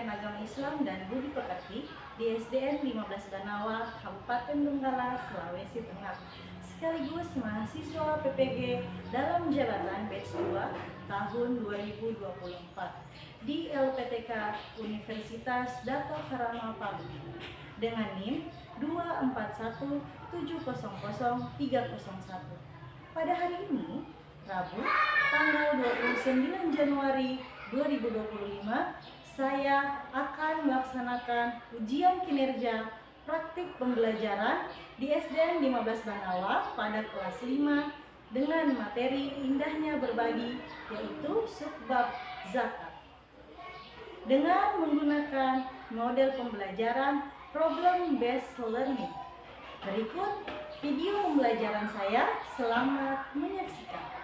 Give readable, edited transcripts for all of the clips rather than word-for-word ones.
Pendidikan Agama Islam dan Budi Pekerti di SDN 15 Banawa, Kabupaten Donggala, Sulawesi Tengah, sekaligus mahasiswa PPG dalam jabatan batch 2 tahun 2024 di LPTK Universitas Dato Karama Palu dengan NIM 241700301. Pada hari ini, Rabu, tanggal 29 Januari 2025, saya akan melaksanakan ujian kinerja praktik pembelajaran di SDN 15 Banawa pada kelas 5 dengan materi indahnya berbagi, yaitu subbab zakat. Dengan menggunakan model pembelajaran problem based learning. Berikut video pembelajaran saya, selamat menyaksikan.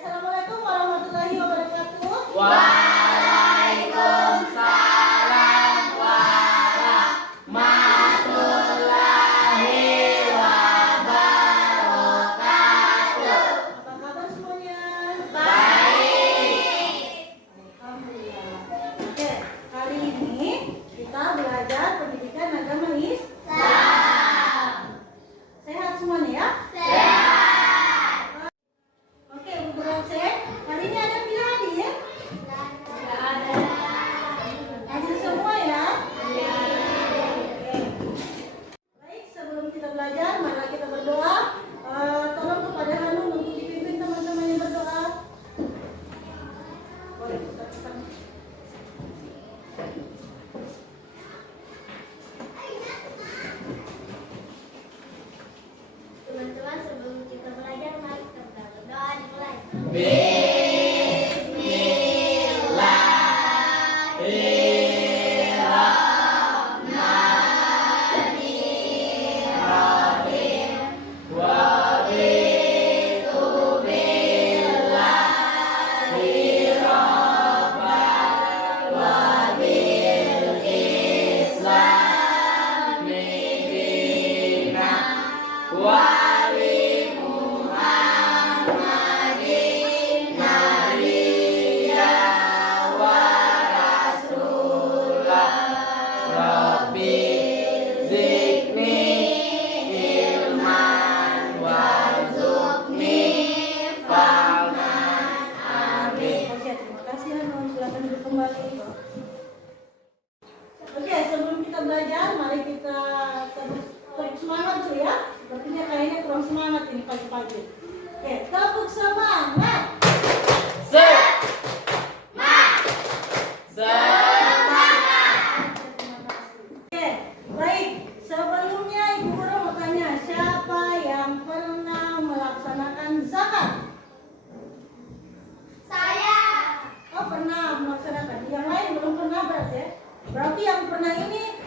Assalamualaikum warahmatullahi wabarakatuh. Waalaikumsalam warahmatullahi wabarakatuh. Apa kabar semuanya? Baik. Alhamdulillah. Oke, kali ini kita belajar pendidikan agama Islam. Sehat semuanya ya? Oke, untuk absen, hari ini ada yang hadir? Tidak ada. Hadir semua ya? Oke. Baik, sebelum kita belajar, mari kita berdoa. Tolong kepada Hanum untuk dipimpin teman-teman yang berdoa. Boleh kita pesan. Teman-teman, sebelum kita belajar, mari kita berdoa dimulai. Bismillahirrahmanirrahim. Wa bitu billahi rabbal wa bil islami dina wa Oke, terima kasih Hanum. Silakan duduk kembali. Oke, sebelum kita belajar, mari kita tepuk semangat dulu ya. Sepertinya kayaknya kurang semangat ini pagi-pagi. Oke, tepuk semangat. Oke, baik. Sebelumnya Ibu Guru mau tanya, siapa yang pernah melaksanakan zakat? Saya. Oh, pernah melaksanakan. Yang lain belum pernah berarti ya. Berarti yang pernah ini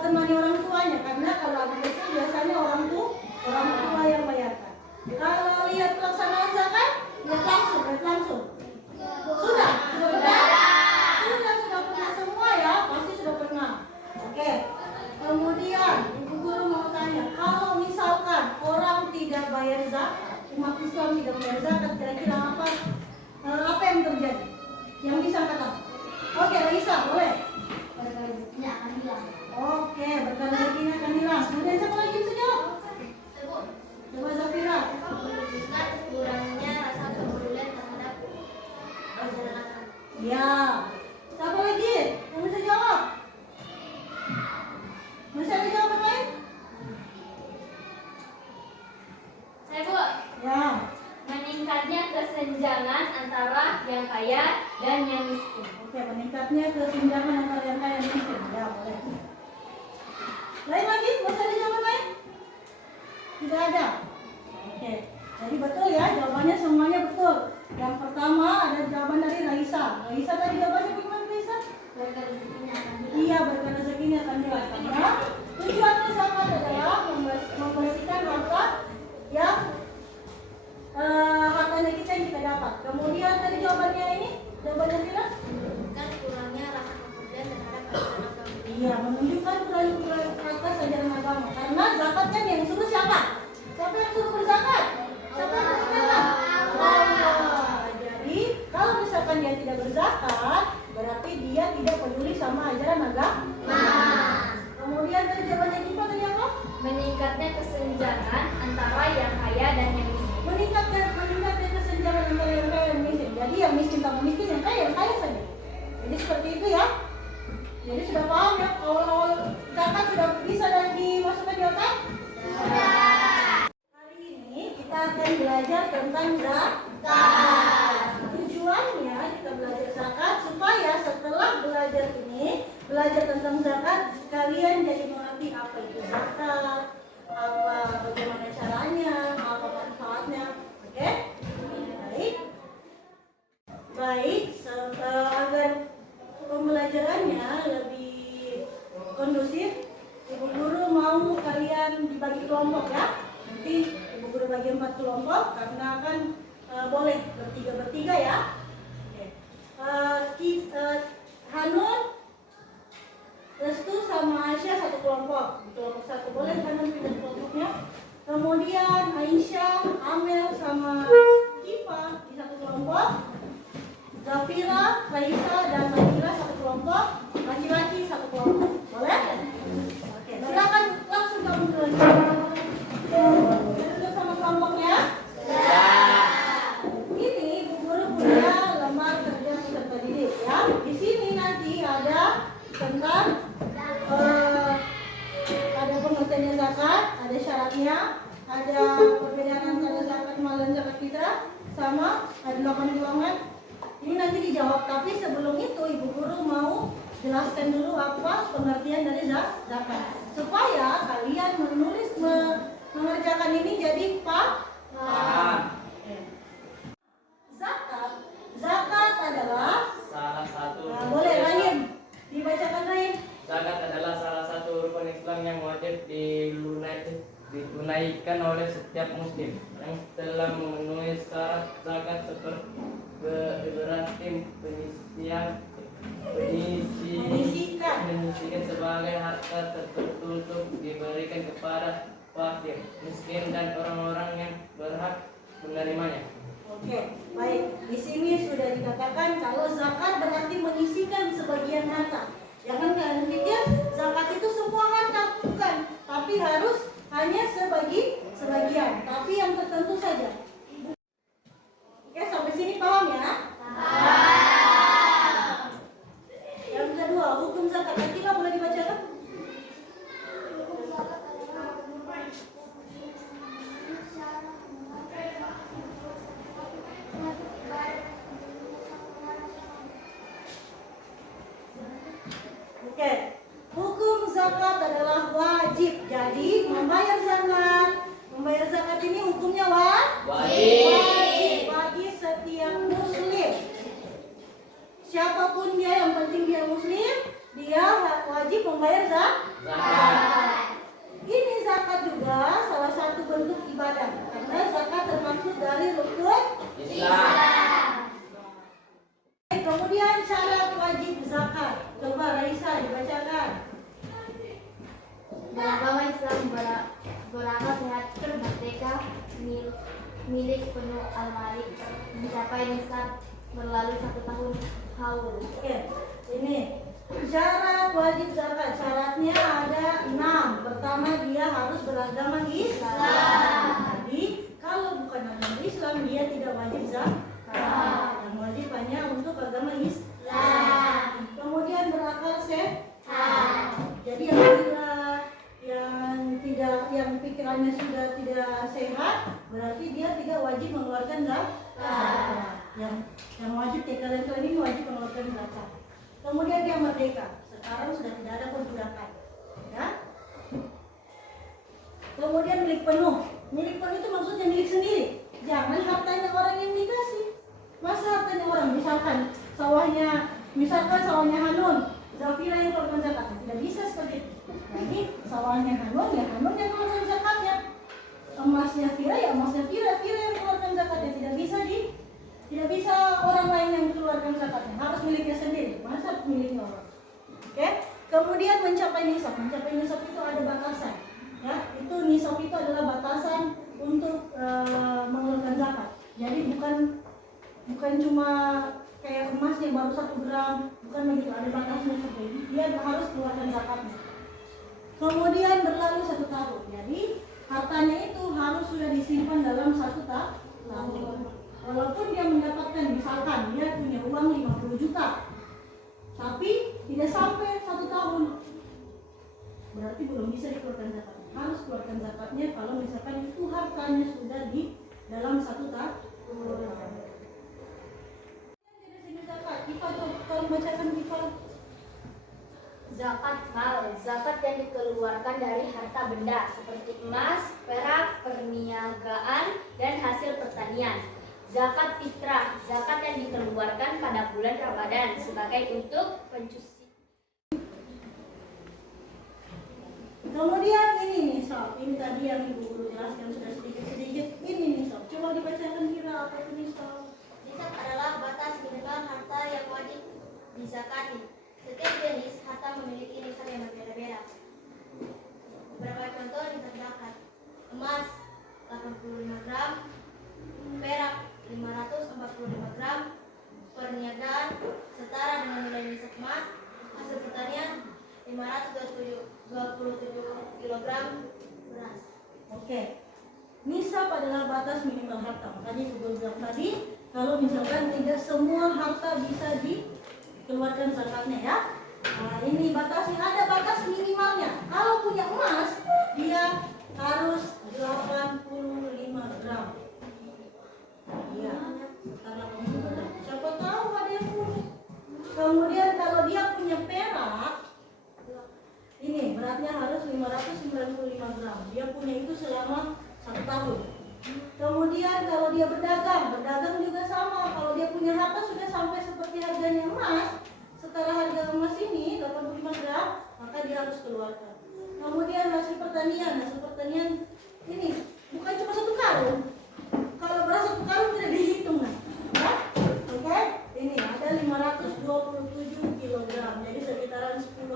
temani orang tuanya, karena kalau agama Islam biasanya orang tua yang bayarkan. Kalau lihat pelaksanaan zakat, lihat langsung. Sudah pernah semua ya, pasti sudah pernah. Oke. Kemudian Ibu Guru mau tanya, kalau misalkan orang tidak bayar zakat, umat Islam tidak bayar zakat, kira-kira apa yang terjadi? Yang bisa kata? Oke, Raisa, boleh. Berkah rezekinya akan hilang. Oke, berkah rezekinya akan hilang. Kemudian siapa lagi bisa jawab? Sebut. Coba Zafira. Menunjukkan kurangnya rasa kepedulian terhadap masyarakat. Ya. Siapa lagi yang bisa jawab? Masih ada jawaban lain? Saya Bu. Ya. Meningkatnya kesenjangan antara yang kaya dan yang miskin. Oke, meningkatnya kesenjangan antara yang kaya dan miskin. Ya, boleh. Lain lagi? Masih ada jawaban lain? Tidak ada. Oke. Jadi betul ya, jawabannya semuanya betul. Yang pertama ada jawaban dari Raisa. Raisa tadi jawabannya bagaimana Raisa? Berkah rezekinya akan hilang. Iya, berkah rezekinya akan hilang. Karena tujuannya zakat adalah membersihkan harta yang hartanya kita yang kita dapat. Kemudian tadi jawabannya ini, jawabannya Tira? Menunjukkan kurangnya rasa kepedulian terhadap masyarakat. Iya, menunjukkan kurang atas ajaran agama. Karena zakat kan yang suruh siapa? Siapa Siapa yang suruh berzakat? Siapa yang perintahkan? Allah. Jadi kalau misalkan dia tidak berzakat, berarti dia tidak peduli sama ajaran agama. Kemudian tadi jawabannya kita tadi apa? Meningkatnya kesenjangan antara yang kaya dan yang miskin. Meningkatnya kesenjangan antara yang kaya dan miskin. Jadi yang miskin sama miskin, yang kaya saja. Jadi seperti itu ya. Jadi sudah paham ya, awal-awal zakat sudah bisa dimasukkan di otak? Hari ini kita akan belajar tentang zakat. Tujuannya kita belajar zakat supaya setelah belajar tentang zakat, kalian jadi mengerti apa itu zakat, bagaimana caranya, apa manfaatnya. Oke? Baik, agar pembelajarannya lebih kondusif, ibu guru mau kalian dibagi kelompok ya. Nanti ibu guru bagi 4 kelompok karena kan boleh bertiga ya. Hanun, Restu sama Aisyah satu kelompok. Di kelompok satu boleh Hanun pindah kelompoknya. Kemudian Aisyah, Amel sama Kifa di satu kelompok. Zafira, Raisa, dan Najila satu kelompok, laki-laki satu kelompok. Boleh? Oke, silakan langsung kamu dulu. Duduk sama kelompoknya. Ini ibu guru punya lembar kerja peserta didik ya. Di sini nanti ada tentang ada pengertiannya zakat, ada syaratnya, ada perbedaan antara zakat mal dan zakat fitrah, sama ada 8 golongan. Ini nanti dijawab, tapi sebelum itu ibu guru mau jelaskan dulu apa pengertian dari zakat supaya kalian mengerjakan ini jadi paham. Zakat adalah Salah satu. boleh Rahim dibacakan Rahim. Zakat adalah salah satu rukun Islam yang wajib ditunaikan oleh setiap muslim yang telah memenuhi syarat zakat seperti berarti menyisikan sebagai harta tertutup diberikan kepada fakir, miskin dan orang-orang yang berhak menerimanya. Oke, baik. Di sini sudah dikatakan kalau zakat berarti menyisikan sebagian harta. Jangan kalian pikir zakat itu semua harta, bukan. Tapi harus hanya sebagian, tapi yang tertentu saja. Oke, sampai sini paham ya? Yang kedua, hukum zakat. Kita boleh dibacakan? Oke, hukum zakat adalah wajib. Jadi membayar zakat ini hukumnya wajib bagi setiap muslim. Siapapun dia, yang penting dia muslim, dia wajib membayar zakat. Ini zakat juga salah satu bentuk ibadah karena zakat termasuk dari rukun Islam. Kemudian syarat wajib zakat. Coba Raisa dibacakan. Beragama Islam berakal sehat merdeka milik penuh al-malik mencapai nisab berlalu 1 tahun haul. Oke, ini syarat wajib zakat. Syaratnya ada 6. Pertama, dia harus beragama Islam. Jadi kalau bukan agama Islam dia tidak wajib zakat. Yang wajib hanya untuk agama Islam. Kemudian berakal sehat. Jadi yang yang pikirannya sudah tidak sehat berarti dia tidak wajib mengeluarkan zakat. Yang wajib kalian ini wajib mengeluarkan zakat. Kemudian dia merdeka. Sekarang sudah tidak ada perbudakan. Ya. Kemudian milik penuh. Milik penuh itu maksudnya milik sendiri. Jangan hartanya orang yang dikasih. Masa hartanya orang, misalkan sawahnya Hanun, Zafira yang keluarkan zakat, tidak bisa seperti itu. Jadi sawahnya Hanun, ya Hanun yang keluarkan zakatnya. Emasnya Fira, ya emasnya Fira yang keluarkan zakatnya. Tidak bisa orang lain yang keluarkan zakatnya. Harus miliknya sendiri. Masa miliknya orang. Oke? Kemudian mencapai nisab. Mencapai nisab itu ada batasan. Ya, itu nisab itu adalah batasan bukan cuma kayak emasnya baru 1 gram, bukan begitu, ada batasnya seperti ini. Dia harus keluarkan zakatnya. Kemudian berlalu 1 tahun, jadi hartanya itu harus sudah disimpan dalam 1 tahun. Walaupun dia mendapatkan, misalkan dia punya uang 50 juta, tapi tidak sampai 1 tahun, berarti belum bisa dikeluarkan zakat. Harus keluarkan zakatnya kalau misalkan itu hartanya sudah di dalam 1 tahun. Tolong bacakan Kifal. Zakat mal, zakat yang dikeluarkan dari harta benda seperti emas, perak, perniagaan, dan hasil pertanian. Zakat fitrah, zakat yang dikeluarkan pada bulan Ramadan sebagai untuk pencuci. Kemudian ini nih sob, ini tadi yang ibu guru jelaskan sudah sedikit-sedikit. Ini nih sob, coba dibacakan kira apa itu nih sob. Nisab adalah batas minimal harta yang wajib dizakati. Setiap jenis harta memiliki nisab yang berbeda-beda. Beberapa contoh nisab zakat: emas 85 gram, perak 545 gram, perniagaan setara dengan nilai nisab emas, hasil pertanian 527 kg beras. Oke. Nisab adalah batas minimal harta. Makanya ibu guru bilang tadi, kalau misalkan tidak semua harta bisa dikeluarkan zakatnya ya. Nah, ini batasnya, ada batas minimalnya. Kalau punya emas, dia harus 85 gram. Iya, setara 85 gram. Siapa tahu ada yang punya. Kemudian kalau dia punya perak, ini beratnya harus 595 gram. Dia punya itu selama 1 tahun. Kemudian kalau dia berdagang juga sama. Kalau dia punya harta sudah sampai seperti harganya emas, setara harga emas ini 85 gram, maka dia harus keluarkan. Kemudian hasil pertanian ini bukan cuma 1 karung. Kalau beras 1 karung tidak dihitung kan? Ya? Oke? Ini ada 527 kg. Jadi sekitaran 10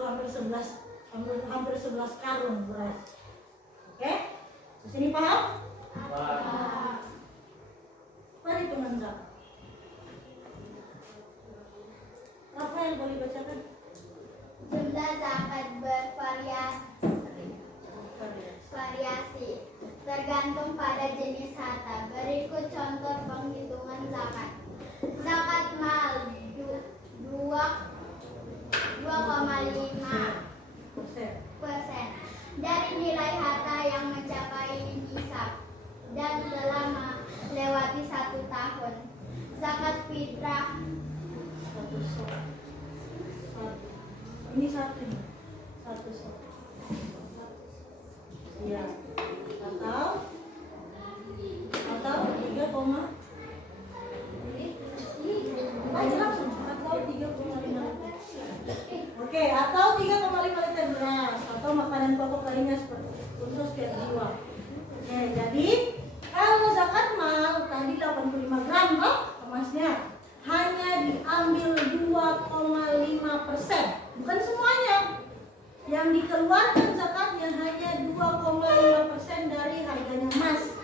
hampir 11 karung beras. Oke? Di sini paham? Mari teman zakat. Apa yang boleh bacakan? Jumlah zakat bervariasi tergantung pada jenis harta. Berikut contoh penghitungan zakat. Zakat mal 2,5% dari nilai harta yang mencapai nisab dan telah melewati 1 tahun. Zakat fitrah Ini satu sok. Ya. Atau 3, langsung atau 3,5 liter. Oke, atau 3,5 liter beras atau makanan pokok lainnya seperti untuk setiap jiwa. Oke, jadi kalau zakat mal tadi 85 gram kok emasnya hanya diambil 2,5%, bukan semuanya. Yang dikeluarkan zakatnya hanya 2,5% dari harganya emas.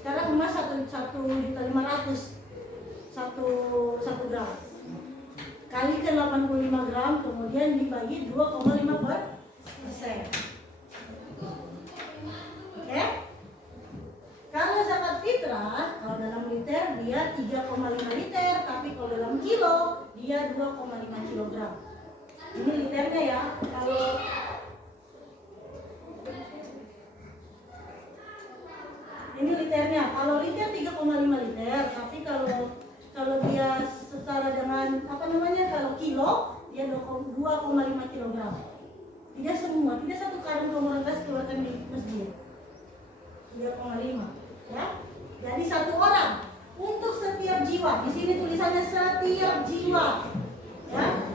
Sekarang emas 1.500.000 1 gram. Kalikan 85 gram, kemudian dibagi 2,5%. Oke? Kalau zakat fitrah, kalau dalam liter dia 3,5 liter, tapi kalau dalam kilo dia 2,5 kilogram. Ini liternya ya. Ini liternya. Kalau liter 3,5 liter, tapi kalau dia setara dengan kalau kilo dia 2,5 kilogram. Tidak semua, tidak 1 karung kamu lantas keluarkan di masjid. 3,5 ya. Jadi 1 orang untuk setiap jiwa. Di sini tulisannya setiap jiwa. Ya.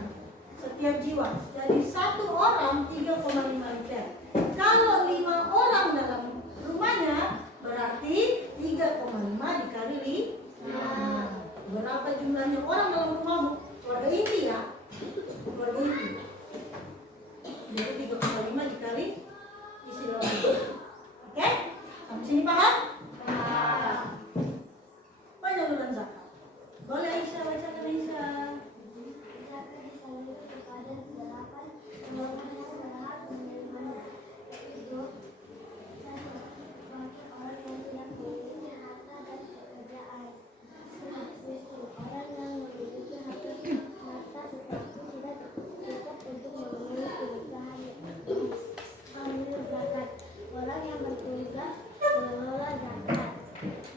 Setiap jiwa. Jadi 1 orang 3,5 liter. Kalau 5 orang dalam rumahnya berarti 3,5 dikali 5. Berapa jumlahnya orang dalam rumahmu? Keluarga inti ya. Keluarga inti. Jadi 3,5 dikali isi dalam. Oke? Sampai sini paham? Penyaluran zakat. juga mengelola zakat.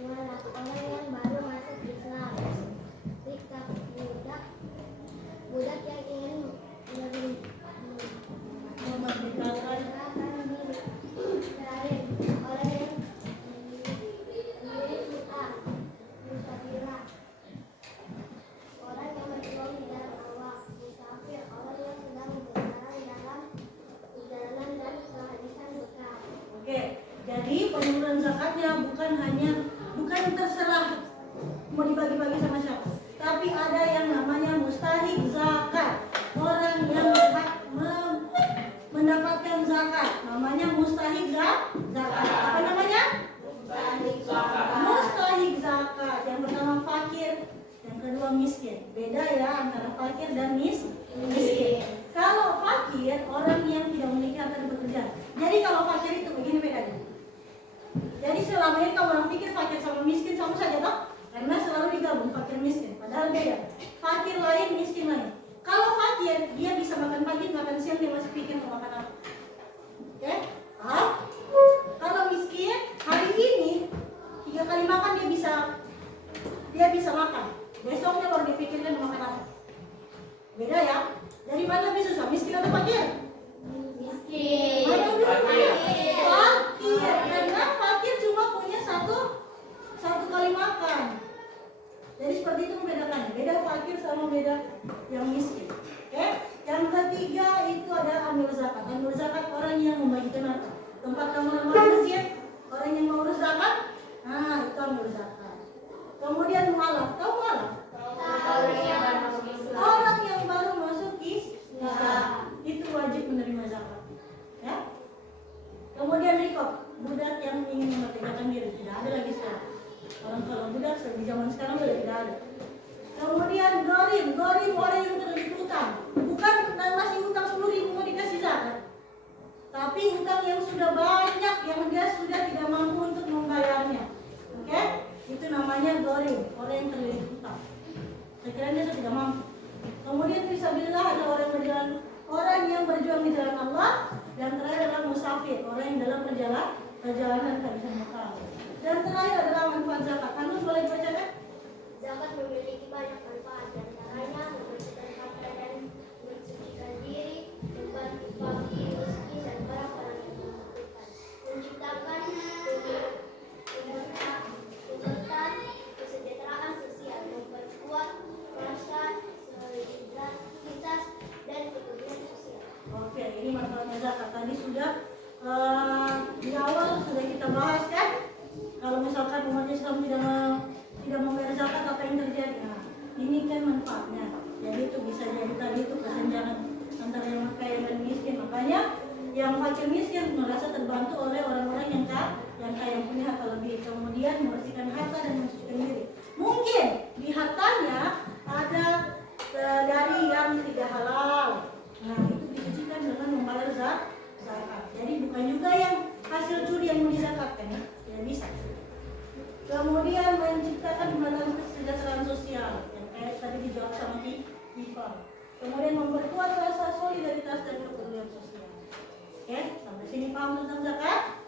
2. Orang yang baru masuk Islam. 3. Budak yang ingin Memerdekakan. diri. Terakhir, orang yang mengirim kita musafirah. Orang yang berjuang di dalam Allah. Musafir, orang yang sedang berjalan dalam perjalanan dan kehabisan bekal. Oke, jadi penyaluran zakatnya bukan terserah mau dibagi-bagi sama siapa, tapi ada yang namanya mustahik zakat. Orang yang berhak mendapatkan zakat namanya mustahik zakat. Apa namanya? Mustahik zakat. Yang pertama fakir, yang kedua miskin. Beda ya antara fakir dan miskin. Kalau fakir, orang yang tidak memiliki harta dan bekerja. Jadi kalau fakir itu begini bedanya. Jadi selama ini kalau orang pikir fakir sama miskin sama saja toh? Karena selalu digabung fakir miskin. Padahal beda. Fakir lain, miskin lain. Kalau fakir, dia bisa makan pagi, makan siang, dia masih pikir mau makan apa. Oke? Paham? Kalau miskin, hari ini 3 kali makan dia bisa makan. Besoknya baru dipikirkan mau makan apa. Beda ya? Dari mana lebih susah, miskin atau fakir? Miskin. Mana lebih susah? Fakir. Fakir. Karena fakir cuma punya satu kali makan. Jadi seperti itu membedakannya. Beda fakir sama beda yang miskin. Oke? Yang ketiga itu ada amil zakat. Amil zakat orang yang membagikan harta. Tempat kamu nama masjid, orang yang mau urus zakat, nah itu amil zakat. Kemudian mualaf. Tahu mualaf? Orang yang baru masuk Islam itu wajib menerima zakat. Ya? Kemudian rikob, budak yang ingin memerdekakan diri, tidak ada lagi sekarang. Orang kalau budak di zaman sekarang sudah tidak ada. Kemudian gorim orang yang terlilit utang. Bukan masih utang 10.000 mau dikasih zakat, tapi utang yang sudah banyak yang dia sudah tidak mampu untuk membayarnya. Oke? Itu namanya gorim, orang yang terlilit utang. Sekiranya dia tidak mampu. Kemudian fisabilillah ada orang yang berjuang di jalan Allah. Dan terakhir adalah musafir, orang yang dalam perjalanan kehabisan bekal. Dan terakhir adalah manfaat zakat. Anus boleh dibacakan? Zakat memiliki banyak manfaat, di antaranya membersihkan harta dan mensucikan diri, membantu fakir, miskin, dan orang-orang yang membutuhkan, menciptakan kemudahan, kesejahteraan sosial, memperkuat rasa solidaritas dan kepedulian sosial. Oke, ini manfaatnya zakat. Tadi sudah di awal sudah kita bahas kan? Kalau misalkan umat Islam tidak membayar zakat, apa yang terjadi? Nah, ini kan manfaatnya. Jadi itu bisa jadi tadi itu kesenjangan antara yang kaya dan miskin. Makanya yang fakir miskin merasa terbantu oleh orang-orang yang kaya yang punya harta lebih. Kemudian membersihkan harta dan mensucikan diri. Mungkin di hartanya ada dari yang tidak halal. Nah, itu disucikan dengan membayar zakat. Jadi bukan juga yang hasil curi yang mau dizakatkan ya. Tidak bisa. Kemudian menciptakan kemudahan kesejahteraan sosial yang kayak tadi dijawab sama Iva. Kemudian memperkuat rasa solidaritas dan kepedulian sosial. Oke, sampai sini paham tentang zakat?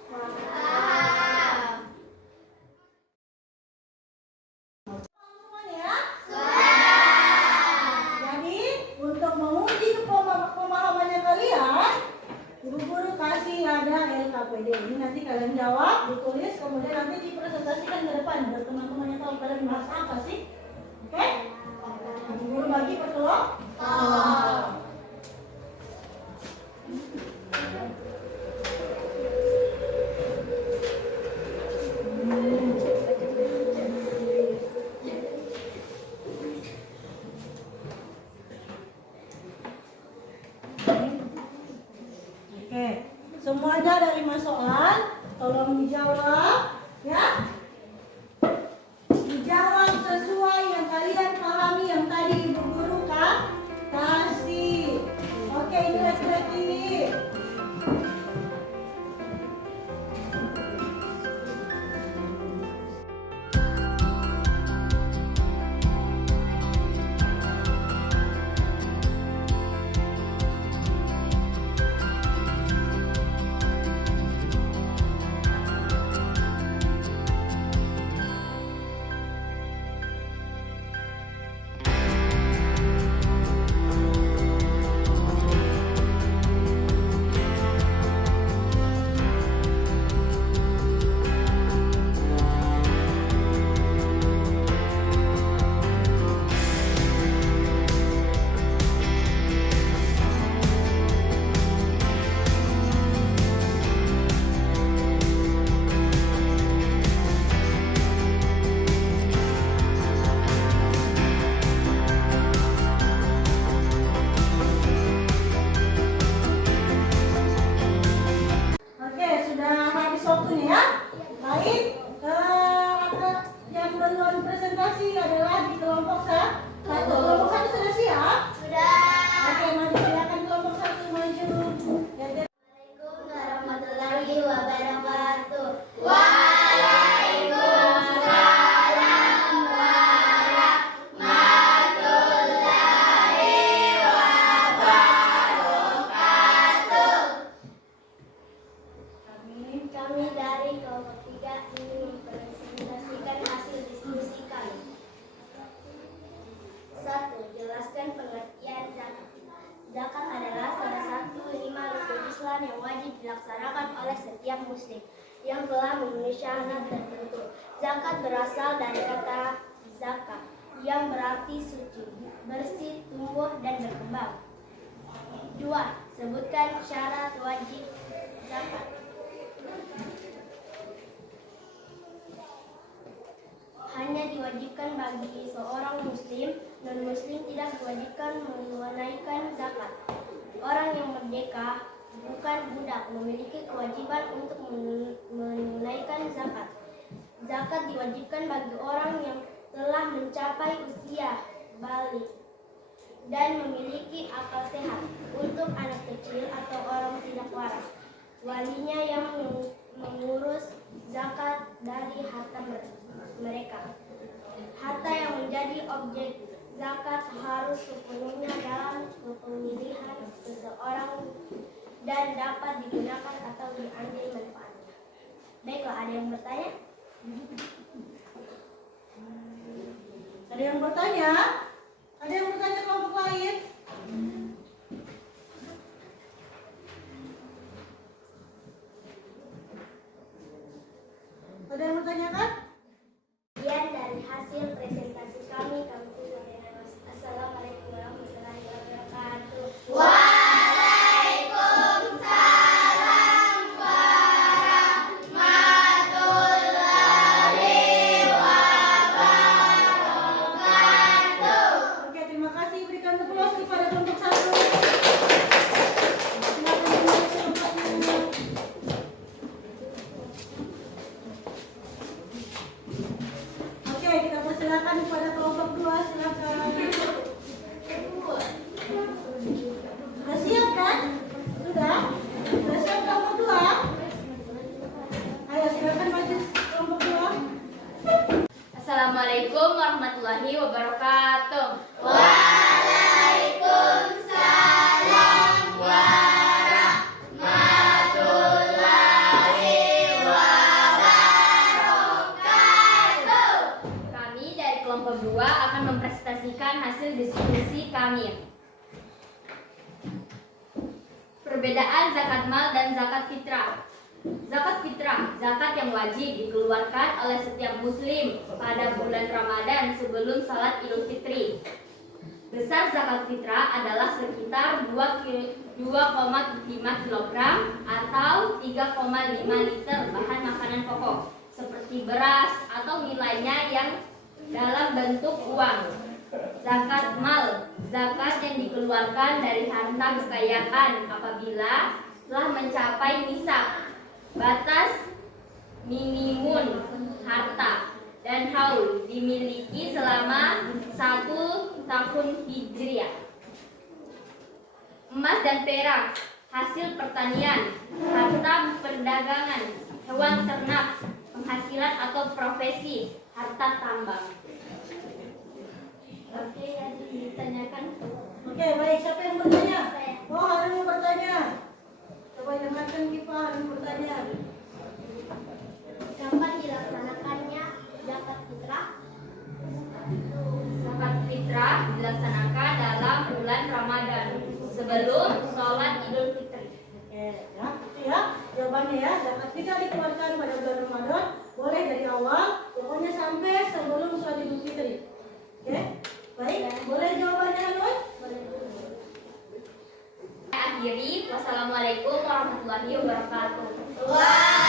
Semuanya ya? Jadi untuk menguji pemahamannya kalian, guru-guru kasih ada LKPD. Ini nanti kalian jawab, ditulis, kemudian nanti dipresentasikan ke depan buat teman-teman yang tahu kalian bahas apa sih. Oke? Guru bagi per kelompok. Oke, semuanya ada 5 soal. Tolong dijawab, ya. Dijawab sesuai yang kalian pahami yang tadi ibu guru kasih. Oke, ini laki-laki. yang telah memenuhi syarat tertentu. Zakat berasal dari kata zakat yang berarti suci, bersih, tumbuh, dan berkembang. 2. Sebutkan syarat wajib zakat. Hanya diwajibkan bagi seorang muslim, non-muslim tidak diwajibkan menunaikan zakat. Orang yang merdeka, bukan budak, memiliki kewajiban untuk menunaikan zakat. Zakat diwajibkan bagi orang yang telah mencapai usia balik dan memiliki akal sehat. Untuk anak kecil atau orang tidak waras, walinya yang mengurus zakat dari harta mereka. Harta yang menjadi objek zakat harus sepenuhnya dalam kepemilikan seseorang dan dapat digunakan atau diambil manfaatnya. Baiklah, ada yang bertanya? Ada yang bertanya? Ada yang bertanya kelompok lain? Ada yang bertanya kan? Sekian dari hasil presentasi kami tutup. Assalamualaikum warahmatullahi wabarakatuh. Oke, terima kasih. Berikan aplaus kepada kelompok 1. Silakan dimulai kelompoknya. Oke, kita persilakan kepada kelompok 2. Silakan. Sudah siap kan? Sudah? Sudah siap kelompok 2? Ayo silakan maju kelompok 2. Assalamualaikum warahmatullahi wabarakatuh. Kami dari kelompok 2 akan mempresentasikan hasil diskusi kami. Perbedaan zakat mal dan zakat fitrah. Zakat fitrah, zakat yang wajib dikeluarkan oleh setiap muslim pada bulan Ramadan sebelum salat Idul Fitri. Besar zakat fitrah adalah sekitar 2,5 kg atau 3,5 liter bahan makanan pokok seperti beras atau nilainya yang dalam bentuk uang. Zakat mal, zakat yang dikeluarkan dari harta kekayaan apabila telah mencapai nisab, batas minimum harta dan haul dimiliki selama 1 tahun hijriah. Emas dan perak, hasil pertanian, harta perdagangan, hewan ternak, penghasilan atau profesi, harta tambang. Oke, yang ditanyakan. Oke, baik. Siapa yang bertanya? Saya. Oh, Harun yang bertanya. Coba dengarkan Kifa, Harun bertanya. Kapan dilaksanakannya zakat fitrah? Zakat fitrah dilaksanakan dalam bulan Ramadan sebelum sholat Idul Fitri. Oke, ya, itu ya. Jawabannya ya, zakat fitrah dikeluarkan pada bulan Ramadan, boleh dari awal, pokoknya sampai sebelum sholat Idul Fitri. Oke, baik. Boleh jawabannya, Harun? Akhiri, wassalamualaikum warahmatullahi wabarakatuh. Waalaikumsalam.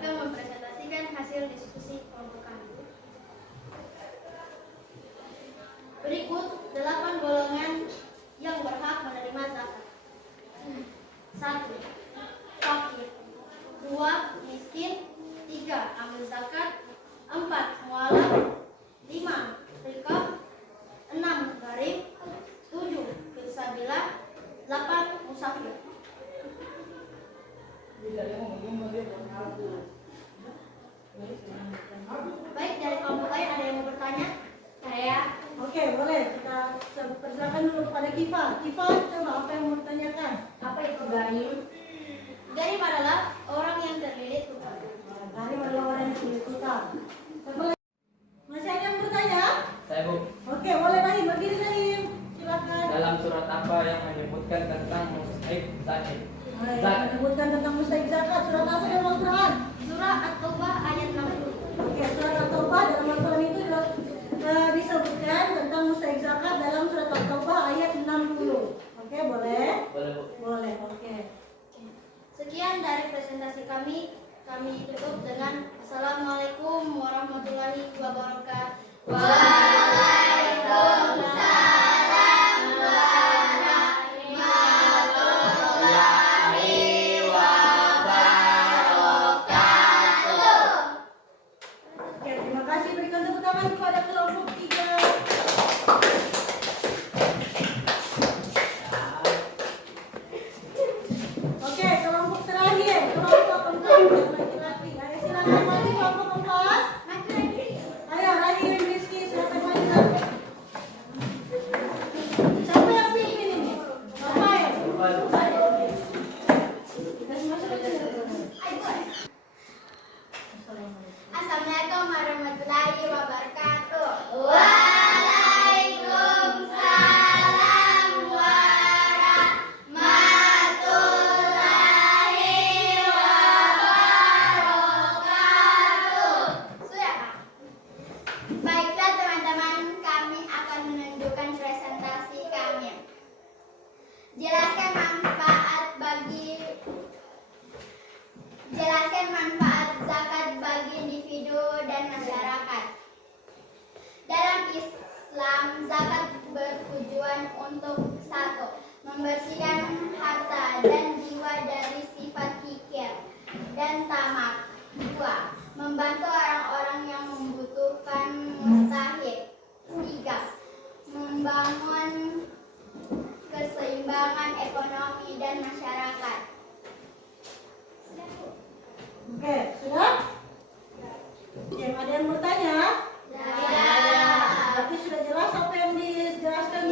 akan mempresentasikan hasil diskusi kelompok kami. Berikut 8 golongan yang berhak menerima zakat. 1. Fakir. 2. Miskin. 3. Amil zakat. 4. Mualaf. 5. Rikab. 6. Gharib. 7. Filsabilah. 8. Musafir. Baik, dari kelompok lain ada yang mau bertanya? Saya Oke, boleh. Kita persilakan dulu kepada Kifa. Kifa, coba apa yang mau ditanyakan? apa itu garim? Garim adalah orang yang terlilit hutang. Garim adalah orang yang sulit hutang. Siapa lagi? Masih ada yang bertanya? Saya Bu, Oke, boleh Rahim. Berdiri Rahim. Silakan. dalam surat apa yang menyebutkan tentang mustahik zakat? Yang menyebutkan tentang mustahik zakat. Surat apa dalam Al-Quran? Surah At-Taubah ayat 60. Oke, surat At-Taubah dalam Al-Quran itu disebutkan tentang mustahik zakat dalam surat At-Taubah ayat 60. Oke, boleh? Boleh Bu. Boleh, oke. Sekian dari presentasi kami. Kami tutup dengan Assalamualaikum warahmatullahi wabarakatuh. Waalaikumsalam warahmatullahi wabarakatuh. Oke, terima kasih. Berikan tepuk tangan kepada kelompok 3. Oke, kelompok terakhir, kelompok 4 laki-laki. Ayo silakan maju kelompok 4. Ayo, Rahim, Rizky, silakan maju. Siapa yang pimpin ini? Bapak ya? Kasih masuk aja. Assalamualaikum warahmatullahi wabarakatuh. Waalaikumsalam warahmatullahi wabarakatuh. Sudah, Pak? Baiklah teman-teman, kami akan menunjukkan presentasi kami. Jelaskan manfaat zakat bagi individu dan masyarakat. Dalam Islam, zakat bertujuan untuk 1. Membersihkan harta dan jiwa dari sifat kikir dan tamak. 2. Membantu orang-orang yang membutuhkan mustahik. 3. Membangun keseimbangan ekonomi dan masyarakat. Oke, sudah? Oke, ada yang bertanya? Berarti sudah jelas apa yang dijelaskan?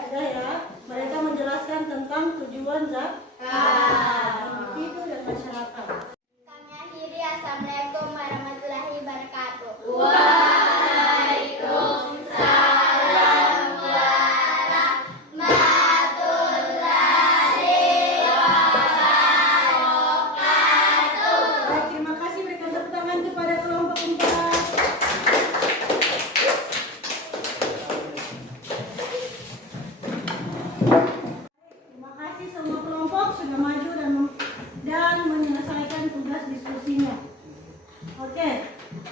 Sudah ya? Mereka menjelaskan tentang tujuan zakat individu dan masyarakat. Kami akhiri. Assalamualaikum warahmatullahi wabarakatuh. Baik, terima kasih. Berikan tepuk tangan kepada kelompok 4. Terima kasih semua kelompok sudah maju dan menyelesaikan tugas diskusinya. Oke,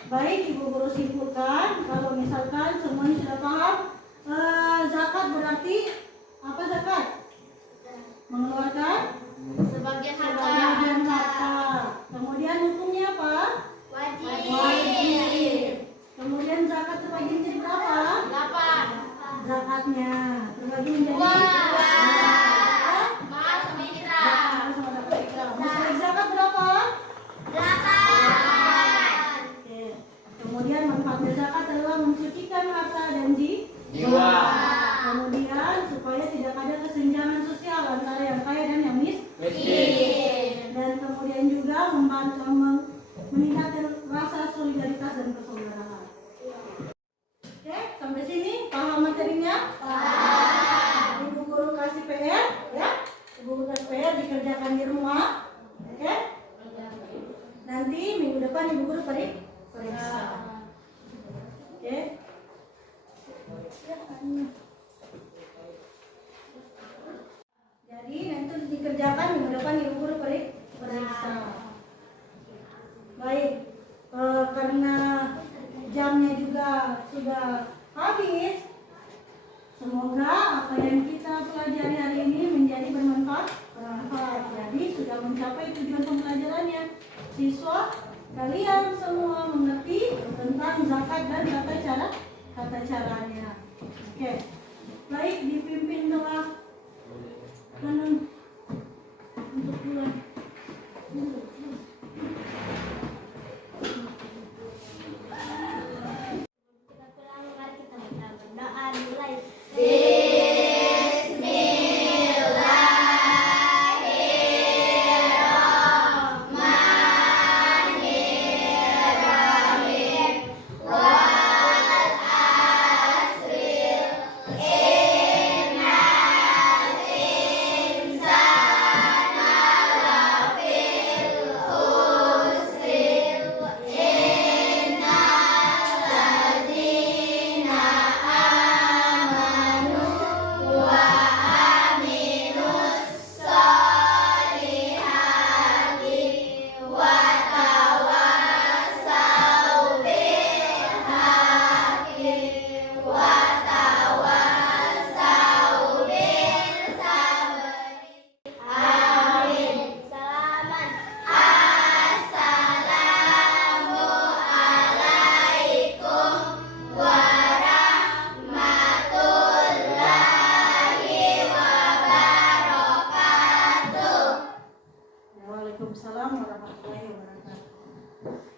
baik Ibu Guru simpulkan kalau misalkan semuanya sudah paham, zakat berarti apa zakat? Mengeluarkan Sebagian sebagian harta. Kemudian hukumnya apa? Wajib. Kemudian zakat terbagi menjadi berapa? 8. Zakatnya terbagi menjadi Maaf, Mitra. Mustahik zakat berapa? 8. Oke. Kemudian manfaatnya zakat adalah mensucikan harta dan Jiwa. Kemudian supaya tidak ada kesenjangan sosial antara yang kaya dan yang Miskin. dan kemudian juga membantu meningkatkan rasa solidaritas dan persaudaraan. Oke, sampai sini paham materinya? Paham. Ibu Guru kasih PR, ya. Ibu Guru kasih PR dikerjakan di rumah. Oke? Nanti minggu depan Ibu Guru periksa. Oke? Jadi nanti dikerjakan minggu depan Ibu Guru periksa. tujuan pembelajarannya. Siswa, kalian semua mengerti tentang zakat dan tata caranya. Oke. Baik, dipimpin doa untuk pulang. Kita pulang, mari kita berdoa mulai. Waalaikumsalam warahmatullahi wabarakatuh.